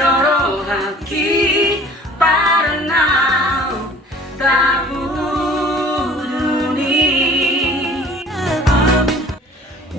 Minoro haki paranau tabuni.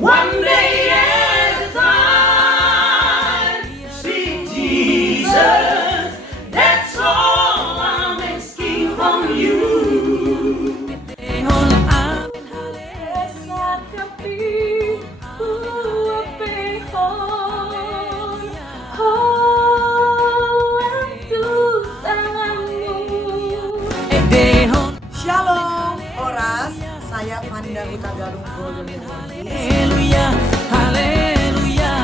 One day at a time, sweet Jesus, that's all I'm asking from you. Shalom, Oras. Saya Manda Hutagalung Golden Evangelis. Haleluya, haleluya.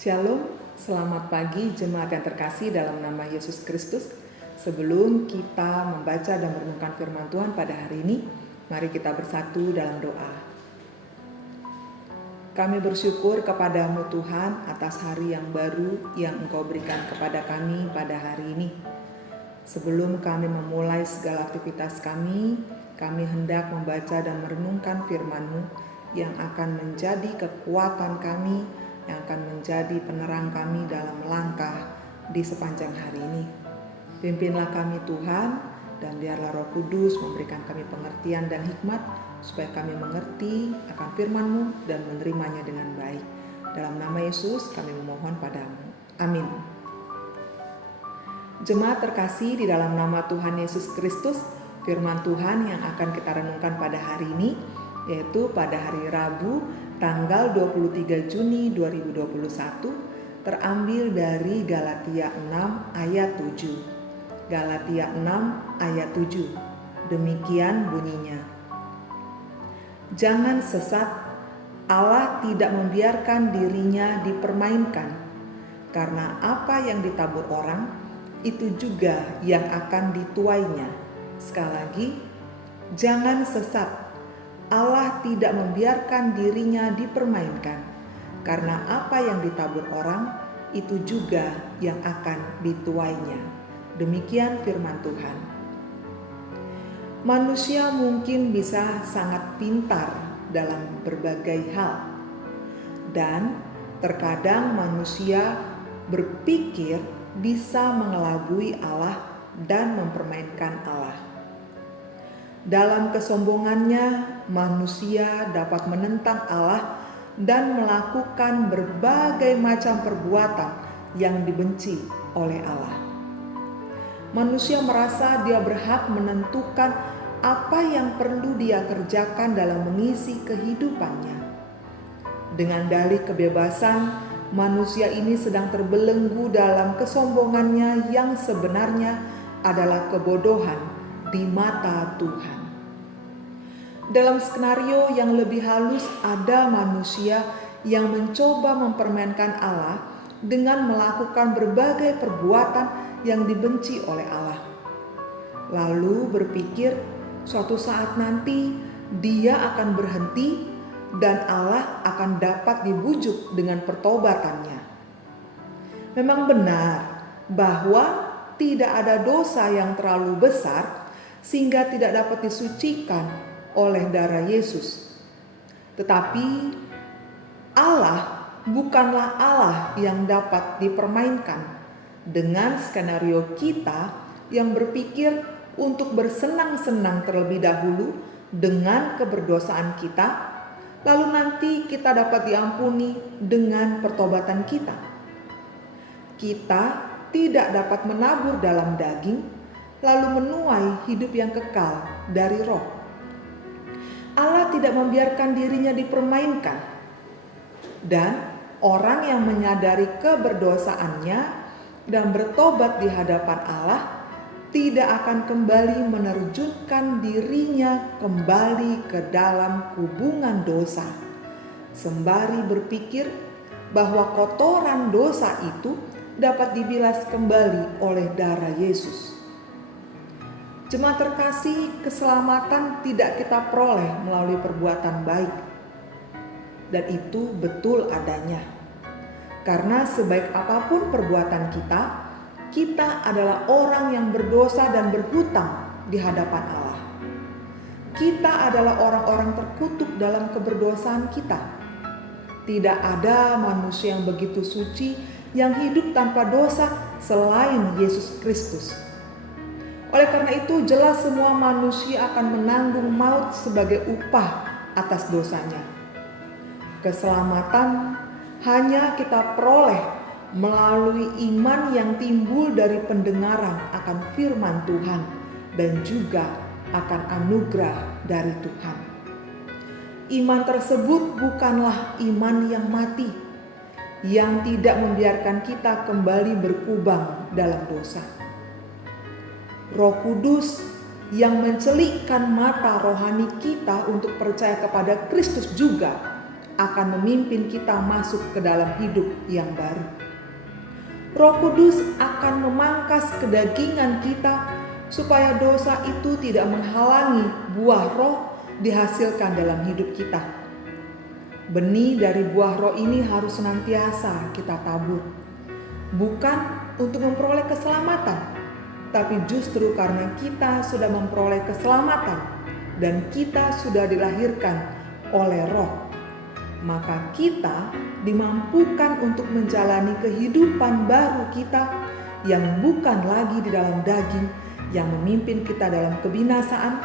Shalom, selamat pagi jemaat yang terkasih dalam nama Yesus Kristus. Sebelum kita membaca dan merenungkan firman Tuhan pada hari ini, mari kita bersatu dalam doa. Kami bersyukur kepadamu Tuhan atas hari yang baru yang Engkau berikan kepada kami pada hari ini. Sebelum kami memulai segala aktivitas kami hendak membaca dan merenungkan firman-Mu yang akan menjadi kekuatan kami, yang akan menjadi penerang kami dalam langkah di sepanjang hari ini. Pimpinlah kami Tuhan, dan biarlah Roh Kudus memberikan kami pengertian dan hikmat, supaya kami mengerti akan firman-Mu dan menerimanya dengan baik. Dalam nama Yesus kami memohon padamu. Amin. Jemaat terkasih di dalam nama Tuhan Yesus Kristus, firman Tuhan yang akan kita renungkan pada hari ini, yaitu pada hari Rabu, tanggal 23 Juni 2021, terambil dari Galatia 6 ayat 7. Galatia 6 ayat 7. Demikian bunyinya. Jangan sesat, Allah tidak membiarkan dirinya dipermainkan, karena apa yang ditabur orang, itu juga yang akan dituainya. Sekali lagi, jangan sesat, Allah tidak membiarkan dirinya dipermainkan, karena apa yang ditabur orang, itu juga yang akan dituainya. Demikian firman Tuhan. Manusia mungkin bisa sangat pintar dalam berbagai hal. Dan terkadang manusia berpikir bisa mengelabui Allah dan mempermainkan Allah. Dalam kesombongannya, manusia dapat menentang Allah dan melakukan berbagai macam perbuatan yang dibenci oleh Allah. Manusia merasa dia berhak menentukan apa yang perlu dia kerjakan dalam mengisi kehidupannya. Dengan dalih kebebasan, manusia ini sedang terbelenggu dalam kesombongannya yang sebenarnya adalah kebodohan di mata Tuhan. Dalam skenario yang lebih halus, ada manusia yang mencoba mempermainkan Allah dengan melakukan berbagai perbuatan yang dibenci oleh Allah. Lalu berpikir suatu saat nanti dia akan berhenti dan Allah akan dapat dibujuk dengan pertobatannya. Memang benar bahwa tidak ada dosa yang terlalu besar sehingga tidak dapat disucikan oleh darah Yesus. Tetapi Allah bukanlah Allah yang dapat dipermainkan dengan skenario kita yang berpikir untuk bersenang-senang terlebih dahulu dengan keberdosaan kita, lalu nanti kita dapat diampuni dengan pertobatan kita. Kita tidak dapat menabur dalam daging, lalu menuai hidup yang kekal dari roh. Allah tidak membiarkan dirinya dipermainkan, dan orang yang menyadari keberdosaannya dan bertobat di hadapan Allah tidak akan kembali menerjunkan dirinya kembali ke dalam hubungan dosa, sembari berpikir bahwa kotoran dosa itu dapat dibilas kembali oleh darah Yesus. Jemaat terkasih, keselamatan tidak kita peroleh melalui perbuatan baik, dan itu betul adanya. Karena sebaik apapun perbuatan kita adalah orang yang berdosa dan berhutang di hadapan Allah. Kita adalah orang-orang terkutuk dalam keberdosaan kita. Tidak ada manusia yang begitu suci yang hidup tanpa dosa selain Yesus Kristus. Oleh karena itu, jelas semua manusia akan menanggung maut sebagai upah atas dosanya. Keselamatan hanya kita peroleh melalui iman yang timbul dari pendengaran akan firman Tuhan dan juga akan anugerah dari Tuhan. Iman tersebut bukanlah iman yang mati, yang tidak membiarkan kita kembali berkubang dalam dosa. Roh Kudus yang mencelikkan mata rohani kita untuk percaya kepada Kristus juga akan memimpin kita masuk ke dalam hidup yang baru. Roh Kudus akan memangkas kedagingan kita supaya dosa itu tidak menghalangi buah roh dihasilkan dalam hidup kita. Benih dari buah roh ini harus senantiasa kita tabur, bukan untuk memperoleh keselamatan, tapi justru karena kita sudah memperoleh keselamatan dan kita sudah dilahirkan oleh roh, maka kita dimampukan untuk menjalani kehidupan baru kita yang bukan lagi di dalam daging yang memimpin kita dalam kebinasaan,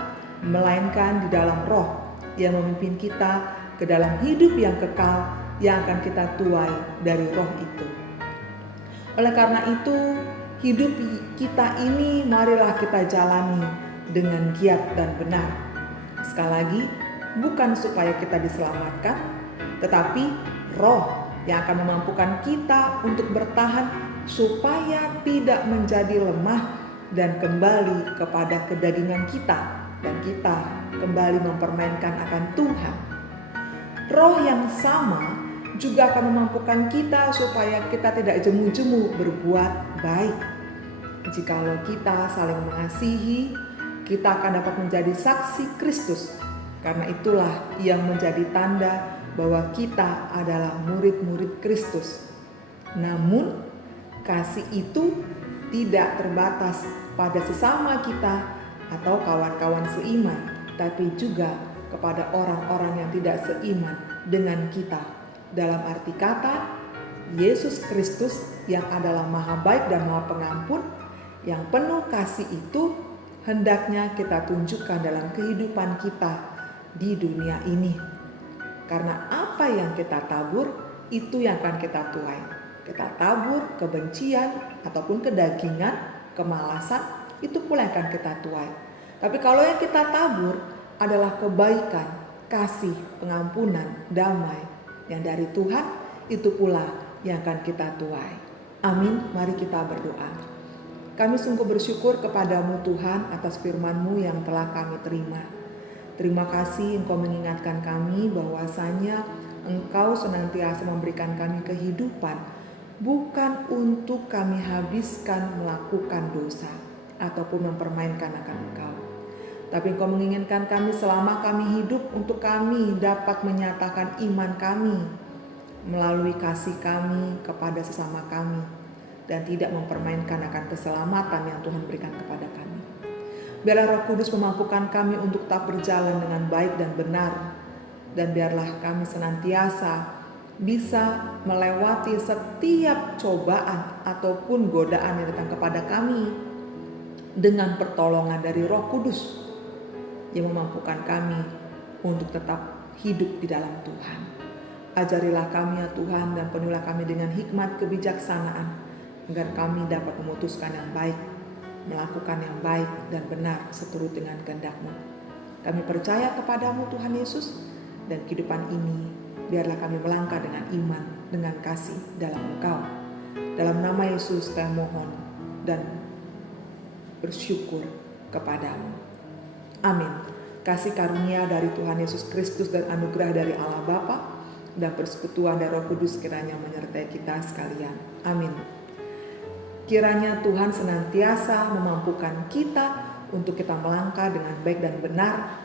melainkan di dalam roh yang memimpin kita ke dalam hidup yang kekal yang akan kita tuai dari roh itu. Oleh karena itu, hidup kita ini marilah kita jalani dengan giat dan benar. Sekali lagi, bukan supaya kita diselamatkan, tetapi roh yang akan memampukan kita untuk bertahan supaya tidak menjadi lemah dan kembali kepada kedagingan kita, dan kita kembali mempermainkan akan Tuhan. Roh yang sama juga akan memampukan kita supaya kita tidak jemu-jemu berbuat baik. Jikalau kita saling mengasihi, kita akan dapat menjadi saksi Kristus. Karena itulah yang menjadi tanda bahwa kita adalah murid-murid Kristus. Namun, kasih itu tidak terbatas pada sesama kita atau kawan-kawan seiman, tapi juga kepada orang-orang yang tidak seiman dengan kita. Dalam arti kata, Yesus Kristus yang adalah Maha Baik dan Maha Pengampun, yang penuh kasih itu hendaknya kita tunjukkan dalam kehidupan kita di dunia ini. Karena apa yang kita tabur, itu yang akan kita tuai. Kita tabur kebencian ataupun kedagingan, kemalasan, itu pula yang akan kita tuai. Tapi kalau yang kita tabur adalah kebaikan, kasih, pengampunan, damai yang dari Tuhan, itu pula yang akan kita tuai. Amin. Mari kita berdoa. Kami sungguh bersyukur kepadamu Tuhan atas firman-Mu yang telah kami terima. Terima kasih Engkau mengingatkan kami bahwasanya Engkau senantiasa memberikan kami kehidupan, bukan untuk kami habiskan melakukan dosa ataupun mempermainkan akan Engkau. Tapi Engkau menginginkan kami selama kami hidup untuk kami dapat menyatakan iman kami melalui kasih kami kepada sesama kami dan tidak mempermainkan akan keselamatan yang Tuhan berikan kepada kami. Biarlah Roh Kudus memampukan kami untuk tetap berjalan dengan baik dan benar, dan biarlah kami senantiasa bisa melewati setiap cobaan ataupun godaan yang datang kepada kami dengan pertolongan dari Roh Kudus yang memampukan kami untuk tetap hidup di dalam Tuhan. Ajarilah kami ya Tuhan, dan penuhilah kami dengan hikmat kebijaksanaan agar kami dapat memutuskan yang baik, melakukan yang baik dan benar seturut dengan kehendak-Mu. Kami percaya kepadamu Tuhan Yesus, dan kehidupan ini biarlah kami melangkah dengan iman, dengan kasih dalam Engkau. Dalam nama Yesus kami mohon dan bersyukur kepadamu. Amin. Kasih karunia dari Tuhan Yesus Kristus dan anugerah dari Allah Bapa dan persekutuan dari Roh Kudus kiranya menyertai kita sekalian. Amin. Kiranya Tuhan senantiasa memampukan kita untuk kita melangkah dengan baik dan benar,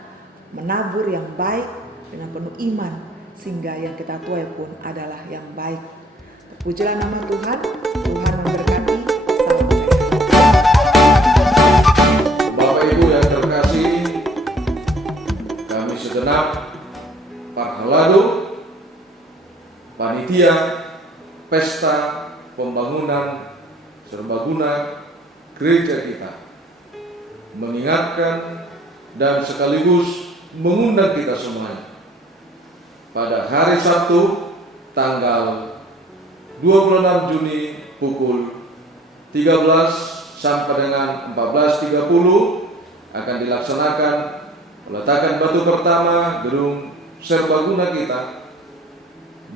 menabur yang baik dengan penuh iman, sehingga yang kita tuai pun adalah yang baik. Terpujilah nama Tuhan. Tuhan memberkati. Salam sehat. Bapak Ibu yang terkasih, kami segenap Parhaladu, panitia pesta pembangunan serbaguna gereja kita, mengingatkan dan sekaligus mengundang kita semuanya pada hari Sabtu tanggal 26 Juni pukul 13 sampai dengan 14.30 akan dilaksanakan peletakan batu pertama gedung serbaguna kita,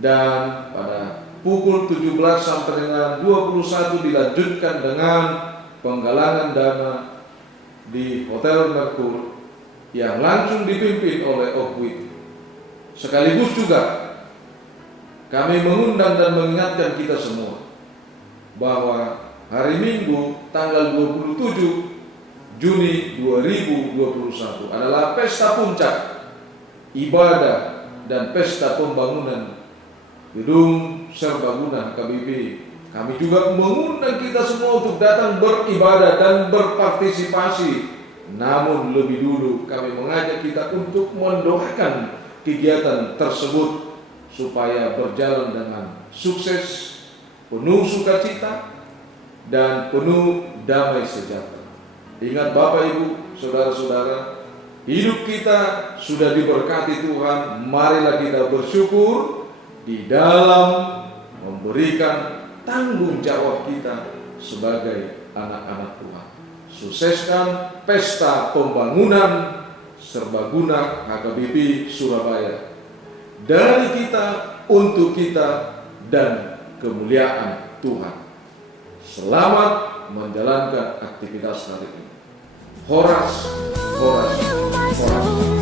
dan pada pukul 17 sampai dengan 21 dilanjutkan dengan penggalangan dana di Hotel Merkur yang langsung dipimpin oleh Okwit. Sekaligus juga kami mengundang dan mengingatkan kita semua bahwa hari Minggu tanggal 27 Juni 2021 adalah pesta puncak ibadah dan pesta pembangunan gedung serbaguna KBP. Kami juga mengundang kita semua untuk datang beribadah dan berpartisipasi. Namun lebih dulu kami mengajak kita untuk mendoakan kegiatan tersebut supaya berjalan dengan sukses, penuh sukacita, dan penuh damai sejahtera. Ingat Bapak Ibu, saudara-saudara, hidup kita sudah diberkati Tuhan. Marilah kita bersyukur di dalam memberikan tanggung jawab kita sebagai anak-anak Tuhan. Sukseskan pesta pembangunan serbaguna HKBP Surabaya. Dari kita, untuk kita, dan kemuliaan Tuhan. Selamat menjalankan aktivitas hari ini. Horas, horas, horas.